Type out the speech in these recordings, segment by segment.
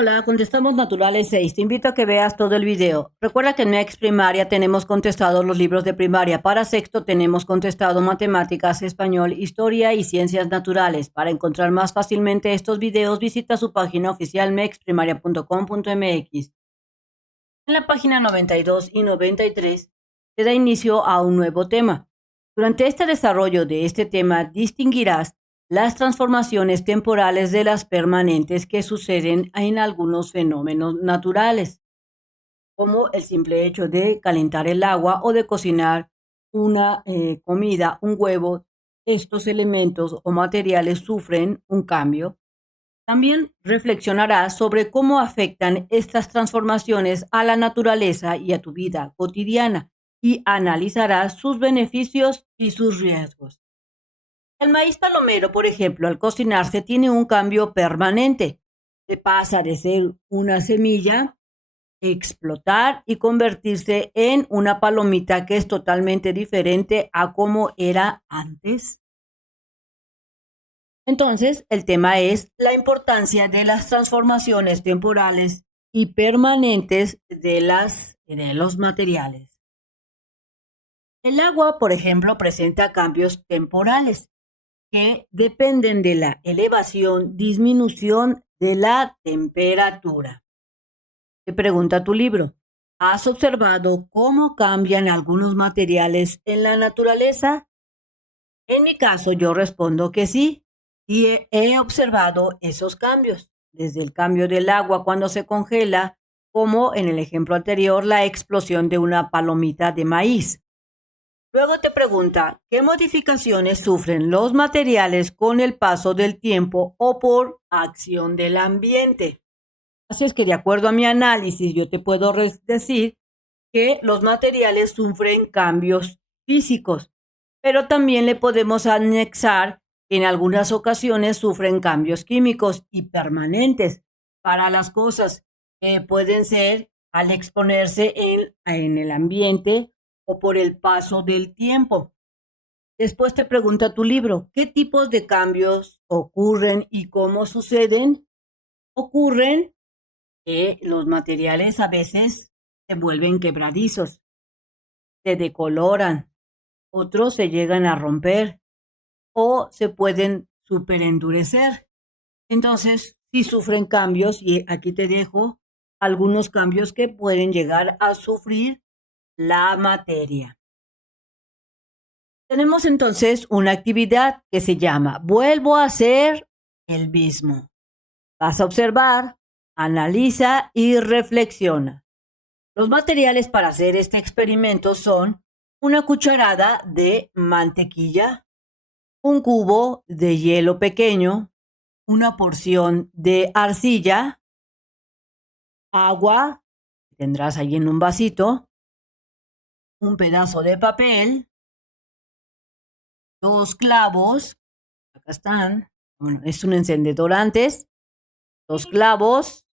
Hola, contestamos Naturales 6. Te invito a que veas todo el video. Recuerda que en Next Primaria tenemos contestado los libros de primaria. Para sexto tenemos contestado matemáticas, español, historia y ciencias naturales. Para encontrar más fácilmente estos videos, visita su página oficial mexprimaria.com.mx. En la página 92 y 93 se da inicio a un nuevo tema. Durante este desarrollo de este tema distinguirás las transformaciones temporales de las permanentes que suceden en algunos fenómenos naturales, como el simple hecho de calentar el agua o de cocinar una comida, un huevo. Estos elementos o materiales sufren un cambio. También reflexionarás sobre cómo afectan estas transformaciones a la naturaleza y a tu vida cotidiana y analizarás sus beneficios y sus riesgos. El maíz palomero, por ejemplo, al cocinarse tiene un cambio permanente. Se pasa de ser una semilla, explotar y convertirse en una palomita que es totalmente diferente a como era antes. Entonces, el tema es la importancia de las transformaciones temporales y permanentes de los materiales. El agua, por ejemplo, presenta cambios temporales que dependen de la elevación, disminución de la temperatura. Te pregunta tu libro, ¿has observado cómo cambian algunos materiales en la naturaleza? En mi caso, yo respondo que sí, y he observado esos cambios, desde el cambio del agua cuando se congela, como en el ejemplo anterior, la explosión de una palomita de maíz. Luego te pregunta, ¿qué modificaciones sufren los materiales con el paso del tiempo o por acción del ambiente? Así es que de acuerdo a mi análisis, yo te puedo decir que los materiales sufren cambios físicos, pero también le podemos anexar que en algunas ocasiones sufren cambios químicos y permanentes para las cosas que pueden ser al exponerse en el ambiente o por el paso del tiempo. Después te pregunta tu libro, ¿qué tipos de cambios ocurren y cómo suceden? Ocurren que los materiales a veces se vuelven quebradizos, se decoloran, otros se llegan a romper o se pueden superendurecer. Entonces, sí sufren cambios y aquí te dejo algunos cambios que pueden llegar a sufrir la materia. Tenemos entonces una actividad que se llama Vuelvo a hacer el mismo. Vas a observar, analiza y reflexiona. Los materiales para hacer este experimento son una cucharada de mantequilla, un cubo de hielo pequeño, una porción de arcilla, agua, que tendrás ahí en un vasito, un pedazo de papel, 2 clavos, acá están, bueno, es un encendedor antes, 2 clavos,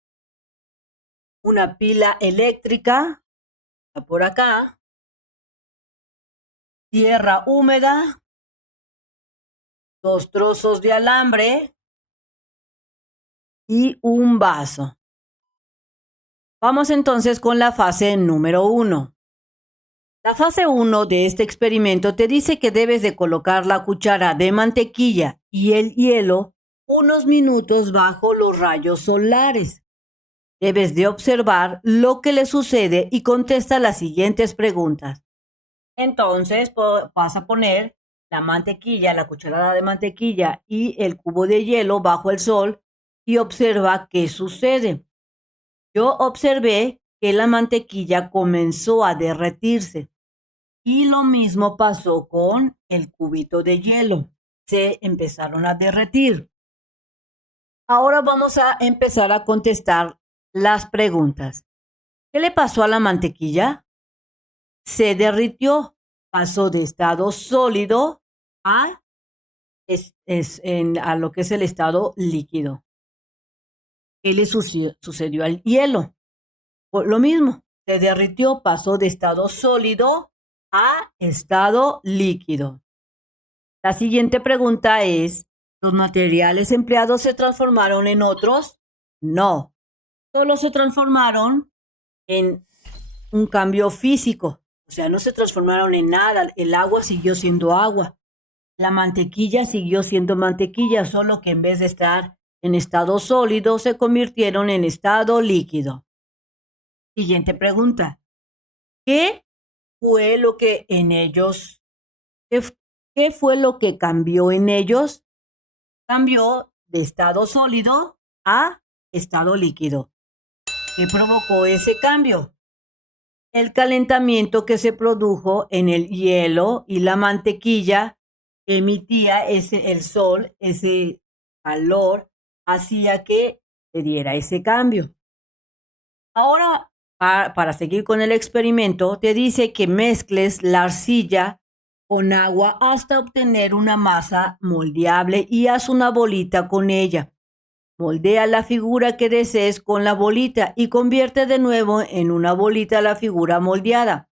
una pila eléctrica, por acá, tierra húmeda, 2 trozos de alambre y un vaso. Vamos entonces con la fase número 1. La fase 1 de este experimento te dice que debes de colocar la cuchara de mantequilla y el hielo unos minutos bajo los rayos solares. Debes de observar lo que le sucede y contesta las siguientes preguntas. Entonces vas a poner la mantequilla, la cucharada de mantequilla y el cubo de hielo bajo el sol y observa qué sucede. Yo observé que la mantequilla comenzó a derretirse y lo mismo pasó con el cubito de hielo. Se empezaron a derretir. Ahora vamos a empezar a contestar las preguntas. ¿Qué le pasó a la mantequilla? Se derritió, pasó de estado sólido a lo que es el estado líquido. ¿Qué le sucedió al hielo? Lo mismo, se derritió, pasó de estado sólido a estado líquido. La siguiente pregunta es, ¿los materiales empleados se transformaron en otros? No. solo se transformaron en un cambio físico. O sea, no se transformaron en nada. El agua siguió siendo agua. La mantequilla siguió siendo mantequilla, solo que en vez de estar en estado sólido, se convirtieron en estado líquido. Siguiente pregunta. ¿Qué fue lo que en ellos, qué fue lo que cambió en ellos? Cambió de estado sólido a estado líquido. ¿Qué provocó ese cambio? El calentamiento que se produjo en el hielo y la mantequilla que emitía el sol, ese calor, hacía que se diera ese cambio. Ahora, para seguir con el experimento, te dice que mezcles la arcilla con agua hasta obtener una masa moldeable y haz una bolita con ella. Moldea la figura que desees con la bolita y convierte de nuevo en una bolita la figura moldeada.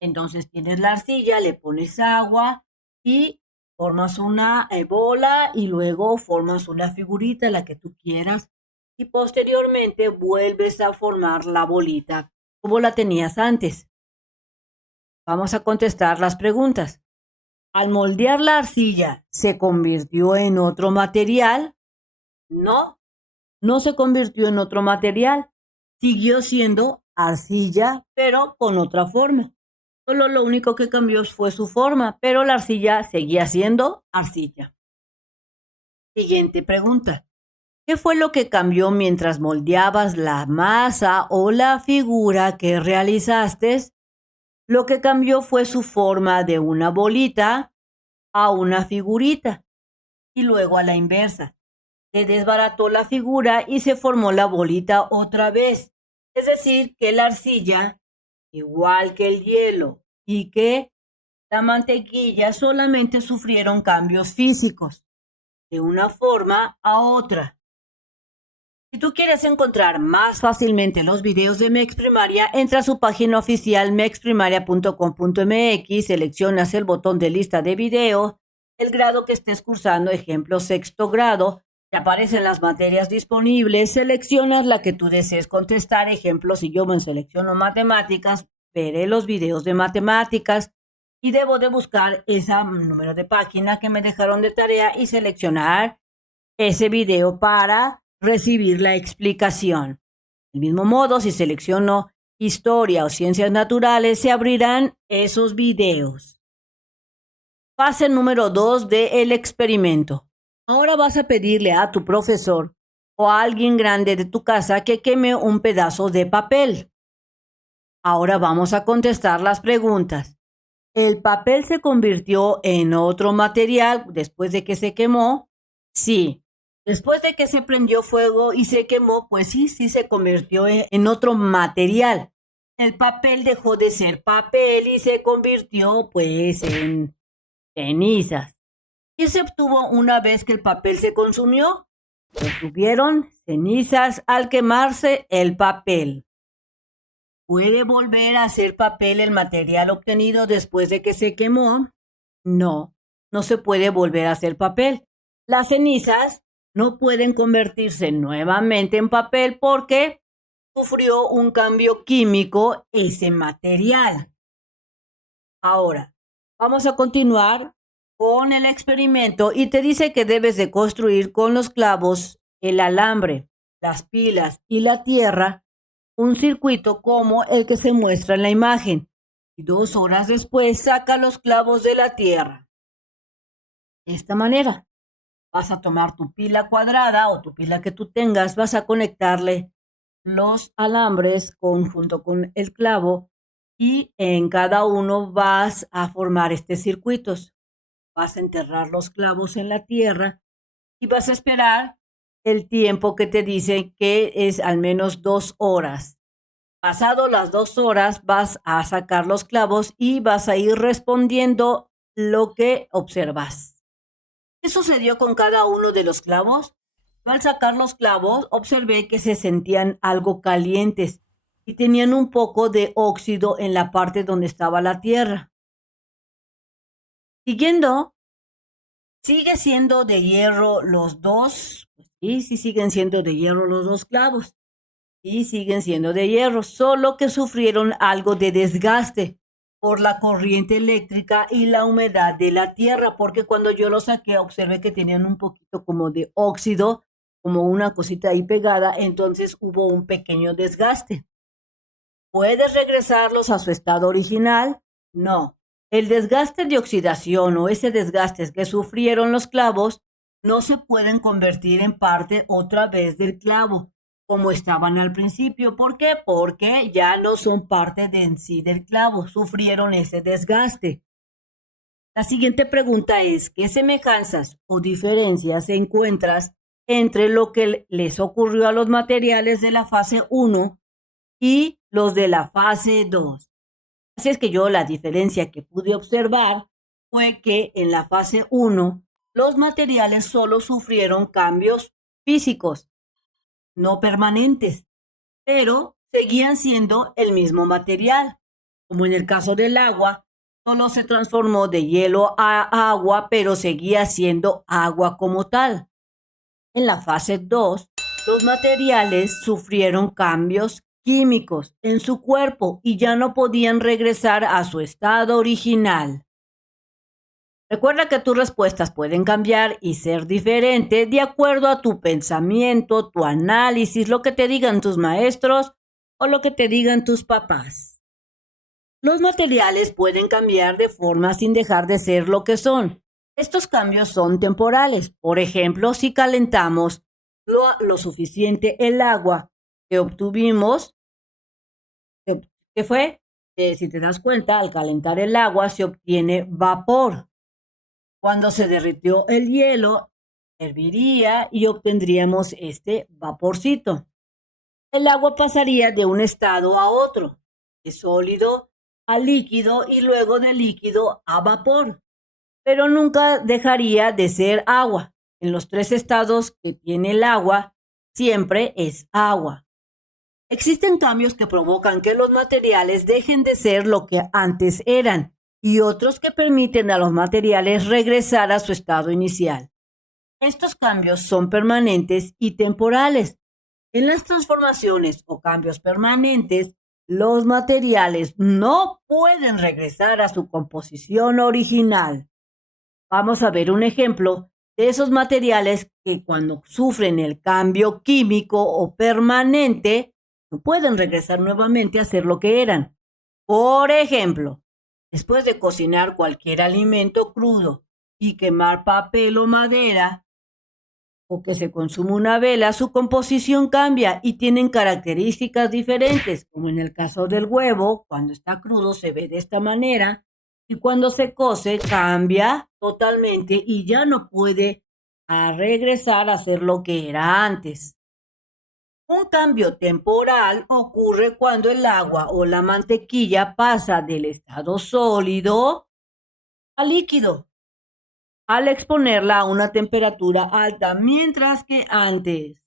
Entonces tienes la arcilla, le pones agua y formas una bola y luego formas una figurita, la que tú quieras, y posteriormente vuelves a formar la bolita como la tenías antes. Vamos a contestar las preguntas. Al moldear la arcilla, ¿se convirtió en otro material? No. No se convirtió en otro material, siguió siendo arcilla, pero con otra forma. Solo lo único que cambió fue su forma, pero la arcilla seguía siendo arcilla. Siguiente pregunta. ¿Qué fue lo que cambió mientras moldeabas la masa o la figura que realizaste? Lo que cambió fue su forma de una bolita a una figurita y luego a la inversa. Se desbarató la figura y se formó la bolita otra vez. Es decir, que la arcilla, igual que el hielo y que la mantequilla, solamente sufrieron cambios físicos de una forma a otra. Si tú quieres encontrar más fácilmente los videos de MEX Primaria, entra a su página oficial mexprimaria.com.mx, seleccionas el botón de lista de video, el grado que estés cursando, ejemplo, sexto grado, te aparecen las materias disponibles, seleccionas la que tú desees contestar. Ejemplo, si yo me selecciono matemáticas, veré los videos de matemáticas y debo de buscar ese número de página que me dejaron de tarea y seleccionar ese video para recibir la explicación. Del mismo modo, si selecciono historia o ciencias naturales, se abrirán esos videos. Fase número 2 del experimento. Ahora vas a pedirle a tu profesor o a alguien grande de tu casa que queme un pedazo de papel. Ahora vamos a contestar las preguntas. ¿El papel se convirtió en otro material después de que se quemó? Sí. Después de que se prendió fuego y se quemó, pues sí se convirtió en otro material. El papel dejó de ser papel y se convirtió pues en cenizas. ¿Qué se obtuvo una vez que el papel se consumió? Se obtuvieron cenizas al quemarse el papel. ¿Puede volver a ser papel el material obtenido después de que se quemó? No, no se puede volver a hacer papel. Las cenizas no pueden convertirse nuevamente en papel porque sufrió un cambio químico ese material. Ahora, vamos a continuar con el experimento y te dice que debes de construir con los clavos, el alambre, las pilas y la tierra un circuito como el que se muestra en la imagen. Y 2 horas después saca los clavos de la tierra. De esta manera, vas a tomar tu pila cuadrada o tu pila que tú tengas, vas a conectarle los alambres junto con el clavo y en cada uno vas a formar circuitos. Vas a enterrar los clavos en la tierra y vas a esperar el tiempo que te dice que es al menos 2 horas. Pasado las 2 horas vas a sacar los clavos y vas a ir respondiendo lo que observas. ¿Qué sucedió con cada uno de los clavos? Yo al sacar los clavos observé que se sentían algo calientes y tenían un poco de óxido en la parte donde estaba la tierra. Siguiendo, ¿sigue siendo de hierro los dos? Sí, siguen siendo de hierro los 2 clavos. y siguen siendo de hierro, solo que sufrieron algo de desgaste por la corriente eléctrica y la humedad de la tierra, porque cuando yo lo saqué observé que tenían un poquito como de óxido, como una cosita ahí pegada, entonces hubo un pequeño desgaste. ¿Puedes regresarlos a su estado original? No. El desgaste de oxidación o ese desgaste que sufrieron los clavos no se pueden convertir en parte otra vez del clavo, como estaban al principio. ¿Por qué? Porque ya no son parte de en sí del clavo, sufrieron ese desgaste. La siguiente pregunta es, ¿qué semejanzas o diferencias encuentras entre lo que les ocurrió a los materiales de la fase 1 y los de la fase 2? Así es que yo la diferencia que pude observar fue que en la fase 1 los materiales solo sufrieron cambios físicos, no permanentes, pero seguían siendo el mismo material. Como en el caso del agua, solo se transformó de hielo a agua, pero seguía siendo agua como tal. En la fase 2, los materiales sufrieron cambios químicos en su cuerpo y ya no podían regresar a su estado original. Recuerda que tus respuestas pueden cambiar y ser diferentes de acuerdo a tu pensamiento, tu análisis, lo que te digan tus maestros o lo que te digan tus papás. Los materiales pueden cambiar de forma sin dejar de ser lo que son. Estos cambios son temporales. Por ejemplo, si calentamos lo suficiente el agua que obtuvimos, ¿qué fue? Si te das cuenta, al calentar el agua se obtiene vapor. Cuando se derritió el hielo, herviría y obtendríamos este vaporcito. El agua pasaría de un estado a otro, de sólido a líquido y luego de líquido a vapor, pero nunca dejaría de ser agua. En los 3 estados que tiene el agua, siempre es agua. Existen cambios que provocan que los materiales dejen de ser lo que antes eran y otros que permiten a los materiales regresar a su estado inicial. Estos cambios son permanentes y temporales. En las transformaciones o cambios permanentes, los materiales no pueden regresar a su composición original. Vamos a ver un ejemplo de esos materiales que cuando sufren el cambio químico o permanente, no pueden regresar nuevamente a ser lo que eran. Por ejemplo, después de cocinar cualquier alimento crudo y quemar papel o madera, o que se consume una vela, su composición cambia y tienen características diferentes, como en el caso del huevo, cuando está crudo se ve de esta manera, y cuando se cose cambia totalmente y ya no puede regresar a ser lo que era antes. Un cambio temporal ocurre cuando el agua o la mantequilla pasa del estado sólido a líquido al exponerla a una temperatura alta, mientras que antes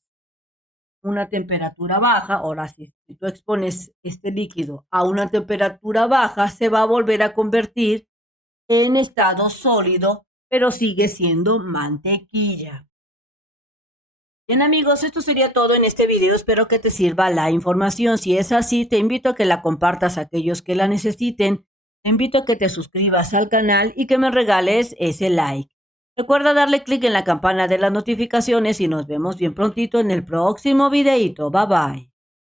una temperatura baja, ahora si tú expones este líquido a una temperatura baja, se va a volver a convertir en estado sólido, pero sigue siendo mantequilla. Bien amigos, esto sería todo en este video. Espero que te sirva la información. Si es así, te invito a que la compartas a aquellos que la necesiten. Te invito a que te suscribas al canal y que me regales ese like. Recuerda darle clic en la campana de las notificaciones y nos vemos bien prontito en el próximo videito. Bye bye.